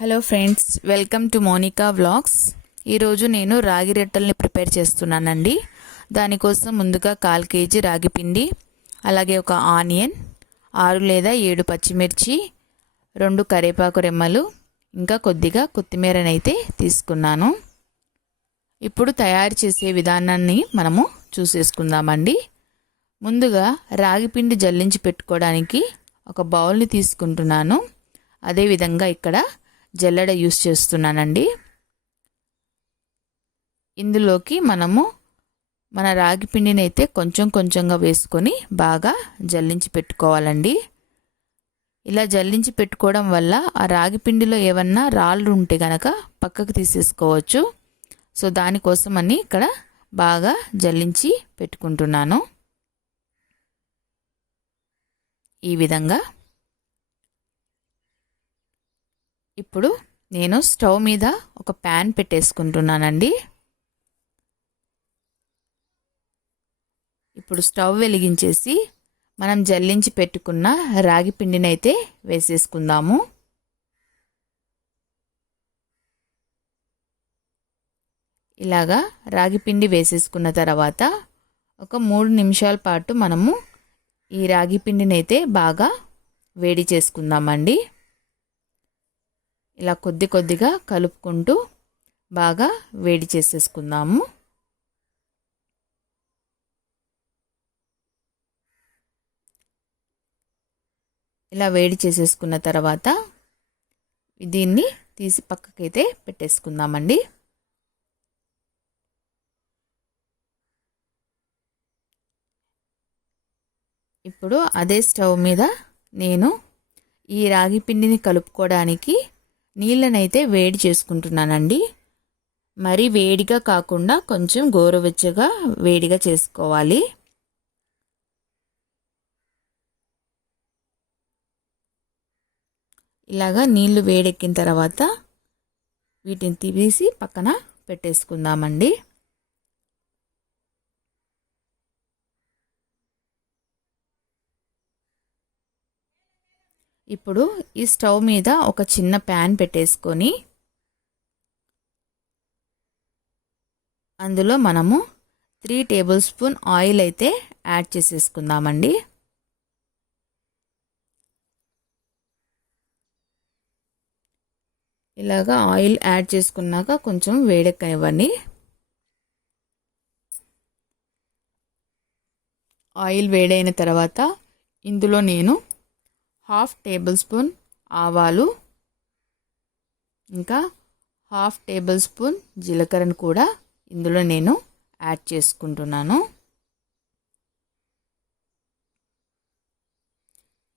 Hello friends welcome to Monika vlogs ఈరోజు నేను రాగి రొట్టెల్ని ప్రిపేర్ చేస్తున్నానండి. దానికోసం ముందుగా కాల్ కేజీ రాగి పిండి అలాగే ఒక ఆనియన్ ఆరు లేదా ఏడు పచ్చిమిర్చి రెండు కరివేపాకు రెమ్మలు ఇంకా కొద్దిగా కొత్తిమీరనైతే తీసుకున్నాను. ఇప్పుడు తయారు చేసే విధానాన్ని మనము చూసేసుకుందామండి. ముందుగా రాగి పిండి జల్లించి పెట్టుకోవడానికి ఒక బౌల్ని తీసుకుంటున్నాను. అదేవిధంగా ఇక్కడ జల్లెడ యూస్ చేస్తున్నానండి. ఇందులోకి మనము మన రాగి పిండిని అయితే కొంచెం కొంచెంగా వేసుకొని బాగా జల్లించి పెట్టుకోవాలండి. ఇలా జల్లించి పెట్టుకోవడం వల్ల ఆ రాగి పిండిలో ఏమన్నా రాళ్ళు ఉంటే గనక పక్కకు తీసేసుకోవచ్చు. సో దానికోసమని ఇక్కడ బాగా జల్లించి పెట్టుకుంటున్నాను. ఈ విధంగా ఇప్పుడు నేను స్టవ్ మీద ఒక ప్యాన్ పెట్టేసుకుంటున్నానండి. ఇప్పుడు స్టవ్ వెలిగించేసి మనం జల్లించి పెట్టుకున్న రాగి పిండినైతే వేసేసుకుందాము. ఇలాగా రాగి పిండి వేసేసుకున్న తర్వాత ఒక మూడు నిమిషాల పాటు మనము ఈ రాగి పిండినైతే బాగా వేడి చేసుకుందామండి. ఇలా కొద్ది కొద్దిగా కలుపుకుంటూ బాగా వేడి చేసేసుకుందాము. ఇలా వేడి చేసేసుకున్న తర్వాత దీన్ని తీసి పక్కకైతే పెట్టేసుకుందామండి. ఇప్పుడు అదే స్టవ్ మీద నేను ఈ రాగి పిండిని కలుపుకోవడానికి నీళ్ళనైతే వేడి చేసుకుంటున్నానండి. మరి వేడిగా కాకుండా కొంచెం గోరువెచ్చగా వేడిగా చేసుకోవాలి. ఇలాగా నీళ్ళు వేడెక్కిన తర్వాత వీటిని తీసి పక్కన పెట్టేసుకుందామండి. ఇప్పుడు ఈ స్టవ్ మీద ఒక చిన్న ప్యాన్ పెట్టేసుకొని అందులో మనము త్రీ టేబుల్ స్పూన్ ఆయిల్ అయితే యాడ్ చేసేసుకుందామండి. ఇలాగా ఆయిల్ యాడ్ చేసుకున్నాక కొంచెం వేడెక్కనివ్వండి. ఆయిల్ వేడైన తర్వాత ఇందులో నేను హాఫ్ టేబుల్ స్పూన్ ఆవాలు ఇంకా హాఫ్ టేబుల్ స్పూన్ జీలకర్రను కూడా ఇందులో నేను యాడ్ చేసుకుంటున్నాను.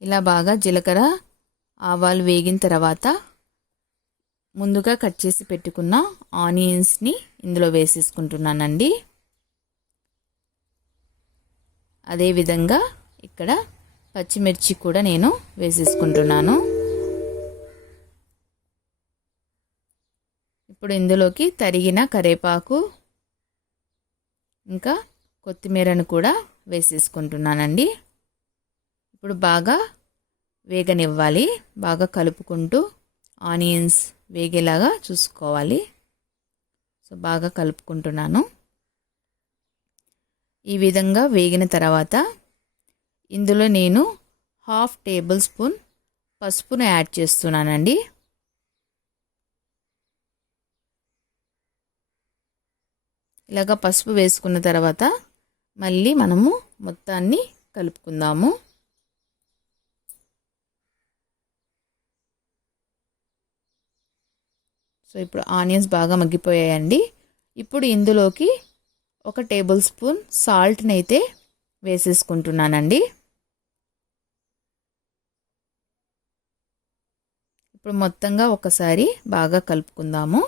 ఇలా బాగా జీలకర్ర ఆవాలు వేగిన తర్వాత ముందుగా కట్ చేసి పెట్టుకున్న ఆనియన్స్ని ఇందులో వేసేసుకుంటున్నానండి. అదేవిధంగా ఇక్కడ పచ్చిమిర్చి కూడా నేను వేసేసుకుంటున్నాను. ఇప్పుడు ఇందులోకి తరిగిన కరేపాకు ఇంకా కొత్తిమీరను కూడా వేసేసుకుంటున్నానండి. ఇప్పుడు బాగా వేగనివ్వాలి బాగా కలుపుకుంటూ ఆనియన్స్ వేగేలాగా చూసుకోవాలి. సో బాగా కలుపుకుంటున్నాను. ఈ విధంగా వేగిన తర్వాత ఇందులో నేను హాఫ్ టేబుల్ స్పూన్ పసుపును యాడ్ చేస్తున్నానండి. ఇలాగ పసుపు వేసుకున్న తర్వాత మళ్ళీ మనము మొత్తాన్ని కలుపుకుందాము. సో ఇప్పుడు ఆనియన్స్ బాగా మగ్గిపోయాయండి. ఇప్పుడు ఇందులోకి ఒక టేబుల్ స్పూన్ సాల్ట్ని అయితే వేసేసుకుంటున్నానండి. ఇప్పుడు మొత్తంగా ఒకసారి బాగా కలుపుకుందాము.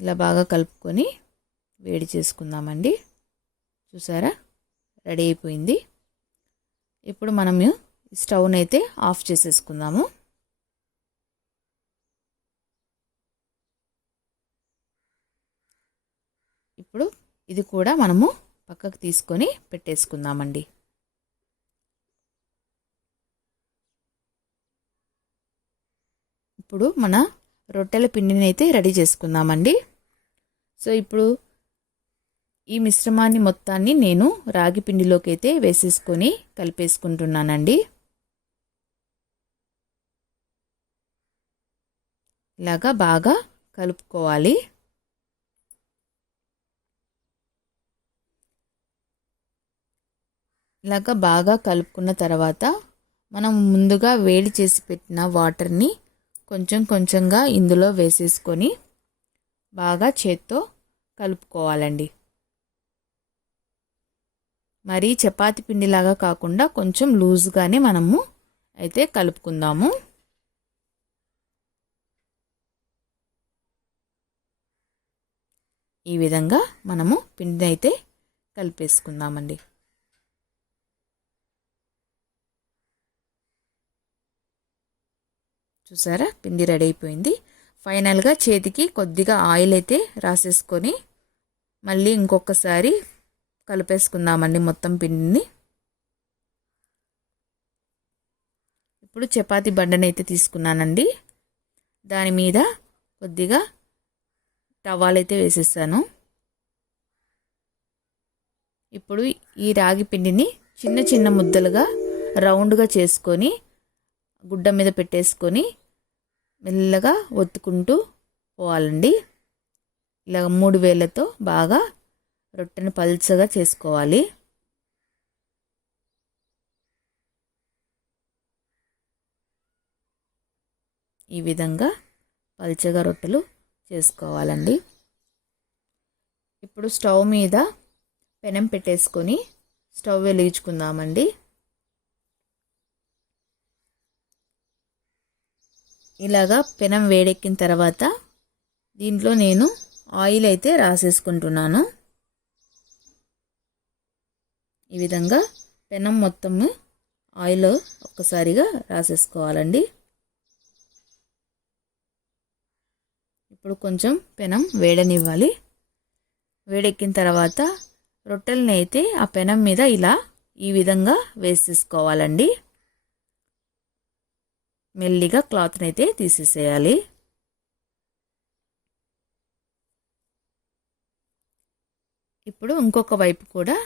ఇలా బాగా కలుపుకొని వేడి చేసుకుందామండి. చూసారా? రెడీ అయిపోయింది. ఇప్పుడు మనము స్టవ్ని అయితే ఆఫ్ చేసేసుకుందాము. ఇప్పుడు ఇది కూడా మనము పక్కకు తీసుకొని పెట్టేసుకుందామండి. ఇప్పుడు మన రొట్టెల పిండిని అయితే రెడీ చేసుకుందామండి. సో ఇప్పుడు ఈ మిశ్రమాన్ని మొత్తాన్ని నేను రాగి పిండిలోకి అయితే వేసేసుకొని కలిపేసుకుంటున్నానండి. ఇలాగా బాగా కలుపుకోవాలి. ఇలాగా బాగా కలుపుకున్న తర్వాత మనం ముందుగా వేడి చేసి పెట్టిన వాటర్ని కొంచెం కొంచెంగా ఇందులో వేసేసుకొని బాగా చేత్తో కలుపుకోవాలండి. మరి చపాతి పిండిలాగా కాకుండా కొంచెం లూజ్గానే మనము అయితే కలుపుకుందాము. ఈ విధంగా మనము పిండిని అయితే కలిపేసుకుందామండి. చూసారా? పిండి రెడీ అయిపోయింది. ఫైనల్గా చేతికి కొద్దిగా ఆయిల్ అయితే రాసేసుకొని మళ్ళీ ఇంకొకసారి కలిపేసుకుందామండి మొత్తం పిండిని. ఇప్పుడు చపాతీ బండనైతే తీసుకున్నానండి. దాని మీద కొద్దిగా టవాల్ అయితే వేసేసాను. ఇప్పుడు ఈ రాగి పిండిని చిన్న చిన్న ముద్దలుగా రౌండ్గా చేసుకొని గుడ్డ మీద పెట్టేసుకొని మెల్లగా ఒత్తుకుంటూ పోవాలండి. ఇలాగ మూడు వేలతో బాగా రొట్టెను పల్చగా చేసుకోవాలి. ఈ విధంగా పల్చగా రొట్టెలు చేసుకోవాలండి. ఇప్పుడు స్టవ్ మీద పెనం పెట్టేసుకొని స్టవ్ వెలిగించుకుందామండి. ఇలాగా పెనం వేడెక్కిన తర్వాత దీంట్లో నేను ఆయిల్ అయితే రాసేసుకుంటున్నాను. ఈ విధంగా పెనం మొత్తము ఆయిల్ ఒక్కసారిగా రాసేసుకోవాలండి. ఇప్పుడు కొంచెం పెనం వేడనివ్వాలి. వేడెక్కిన తర్వాత రొట్టెలని అయితే ఆ పెనం మీద ఇలా ఈ విధంగా వేసేసుకోవాలండి. మెల్లిగా క్లాత్ని అయితే తీసేసేయాలి. ఇప్పుడు ఇంకొక వైపు కూడా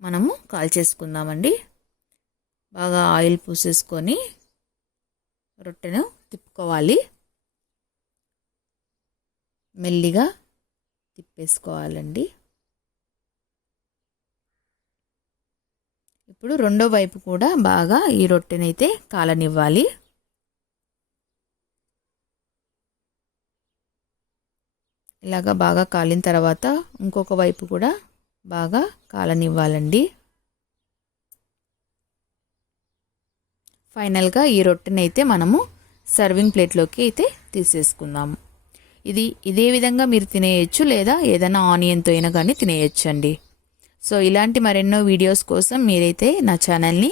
మనము కాల్చేసుకుందామండి. బాగా ఆయిల్ పూసేసుకొని రొట్టెను తిప్పుకోవాలి. మెల్లిగా తిప్పేసుకోవాలండి. ఇప్పుడు రెండో వైపు కూడా బాగా ఈ రొట్టెనైతే కాలనివ్వాలి. ఇలాగా బాగా కాలిన తర్వాత ఇంకొక వైపు కూడా బాగా కాలనివ్వాలండి. ఫైనల్గా ఈ రొట్టెని అయితే మనము సర్వింగ్ ప్లేట్లోకి అయితే తీసేసుకుందాము ఇది ఇదే విధంగా మీరు తినేయచ్చు లేదా ఏదైనా ఆనియన్తో అయినా కానీ తినేయచ్చు అండి సో ఇలాంటి మరెన్నో వీడియోస్ కోసం మీరైతే నా ఛానల్ని